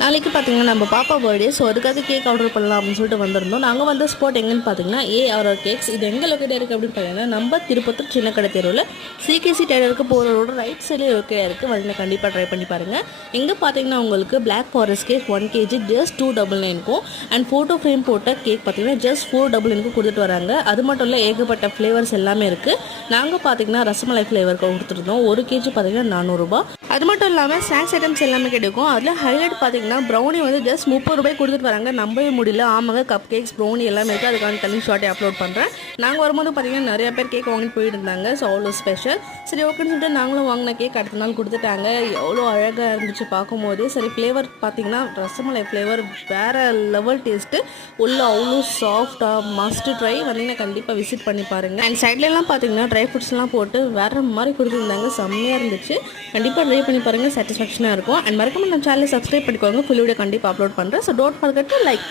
நாளைக்கு பார்த்தீங்கன்னா நம்ம பாப்பா பர்த்டே. ஸோ அதுக்காக கேக் ஆர்டர் பண்ணலாம் அப்படின்னு சொல்லிட்டு வந்திருந்தோம். நாங்கள் வந்த ஸ்பாட் எங்கன்னு பார்த்தீங்கன்னா ARR கேக்ஸ். இது எங்கே லொக்கேட் இருக்குது அப்படின்னு பார்த்தீங்கன்னா நம்ம திருப்பத்தூர் சின்ன கடை தெருவில் CKC டெய்லருக்கு போகிற ரோடு ரைட் சைடில் லொக்கேட் இருக்குது. வந்து கண்டிப்பாக ட்ரை பண்ணி பாருங்கள். எங்கே பார்த்தீங்கன்னா உங்களுக்கு black forest cake 1 kg just 299க்கும் அண்ட் ஃபோட்டோ ஃப்ரேம் போட்ட கேக் பார்த்தீங்கன்னா ஜஸ்ட் 499க்கும் கொடுத்துட்டு வராங்க. அது மட்டும் இல்லை ஏகப்பட்ட ஃப்ளேவர்ஸ் எல்லாமே இருக்குது. நாங்கள் பார்த்தீங்கன்னா ரசமலை ஃப்ளேவர் கொடுத்துருந்தோம். 1 kg பார்த்தீங்கன்னா 400 ரூபா. அது மட்டும் இல்லாமல் ஸ்நாக்ஸ் ஐட்டம்ஸ் எல்லாமே கிடைக்கும். அதில் ஹைலைட் பார்த்தீங்கன்னா ப்ரௌனி வந்து ஜஸ்ட் 30 ரூபாய் கொடுத்துட்டு வராங்க. நம்பவே முடியல. ஆமாங்க, கப் கேக்ஸ் ப்ரௌனி எல்லாமே இருக்குது. அதுக்கான தனி ஷார்ட்டை அப்லோட் பண்ணுறேன். நாங்கள் வரும்போது பார்த்தீங்கன்னா நிறைய பேர் கேக் வாங்கிட்டு போயிட்டு இருந்தாங்க. ஸோ அவ்வளோ ஸ்பெஷல். சரி ஓகேன்னு சொல்லிட்டு நாங்களும் வாங்கின கேக் அடுத்த நாள் கொடுத்துட்டாங்க. எவ்வளோ அழகாக இருந்துச்சு பார்க்கும்போது. சரி ஃப்ளேவர் பார்த்தீங்கன்னா ரசமலை ஃப்ளேவர் வேறு லெவல் டேஸ்ட்டு. உள்ள அவ்வளோ சாஃப்டாக மஸ்ட் ட்ரை. வந்தீங்கன்னா கண்டிப்பாக விசிட் பண்ணி பாருங்கள். அண்ட் சைட்லலாம் பார்த்தீங்கன்னா ட்ரை ஃப்ரூட்ஸ்லாம் போட்டு வேறு மாதிரி கொடுத்துருந்தாங்க. செம்மையாக இருந்துச்சு. கண்டிப்பாக ட்ரை பண்ணி பாருங்கள். சாட்டிஸ்ஃபேக்ஷனாக இருக்கும். அண்ட் மறக்காம நம்ம சேனலை சப்ஸ்கிரைப் பண்ணிக்கோங்க. ஃபுல் வீடியோ கண்டிப்பாக அப்லோட் பண்ணுறேன். So don't forget to like.